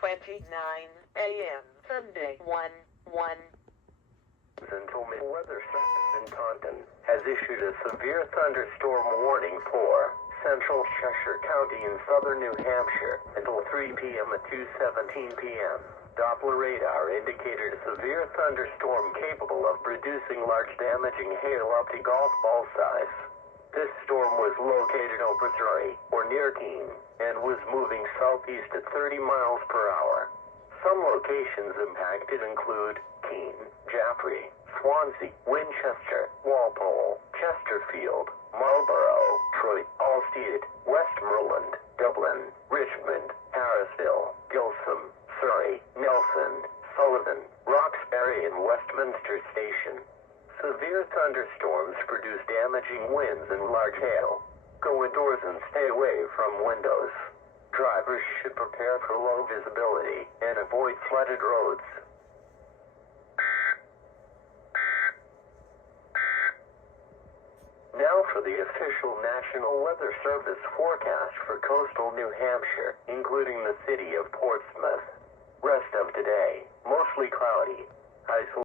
7:29 a.m. Sunday 1/1. Until mid-weather service in Taunton has issued a severe thunderstorm warning for central Cheshire County in southern New Hampshire until 3 p.m. at 2:17 p.m. Doppler radar indicated a severe thunderstorm capable of producing large damaging hail up to golf ball size. This storm was located over Surrey, or near Keene, and was moving southeast at 30 miles per hour. Some locations impacted include Keene, Jaffrey, Swansea, Winchester, Walpole, Chesterfield, Marlborough, Troy, Alstead, Westmoreland, Dublin, Richmond, Harrisville, Gilsum, Surrey, Nelson, Sullivan, Roxbury, and Westminster Station. Severe thunderstorms produce damaging winds and large hail. Go indoors and stay away from windows. Drivers should prepare for low visibility and avoid flooded roads. Now for the official National Weather Service forecast for coastal New Hampshire, including the city of Portsmouth. Rest of today, mostly cloudy. High